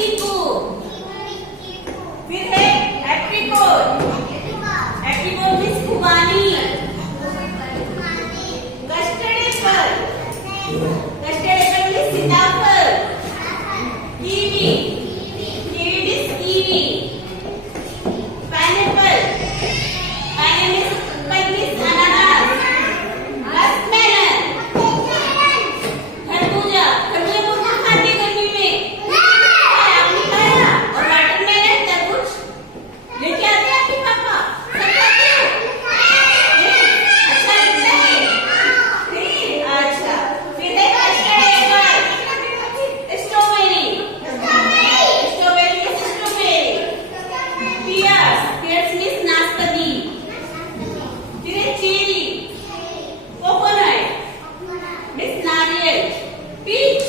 चीकू। फिर है apricot. Apricot means खुबानी। Custard apple. Custard apple means सीताफल। Kiwi. Kiwi means kiwi. Pineapple. Pineapple means अनानास। मस्कमेलन। खरबूजा। खरबूजा कौन कौन खाते हैं गर्मी में? आपने खाया? और वाटरमेलन, तरबूज लेके आते हैं आपके पापा? सब खाते हो? अच्छा लगता है? नहीं? अच्छा। फिर है custard apple. Strawberry. Strawberry means strawberry. Pears. Pears means नाशपाती। फिर है चेरी। कोकोनट मीन्स नारियल। पीच।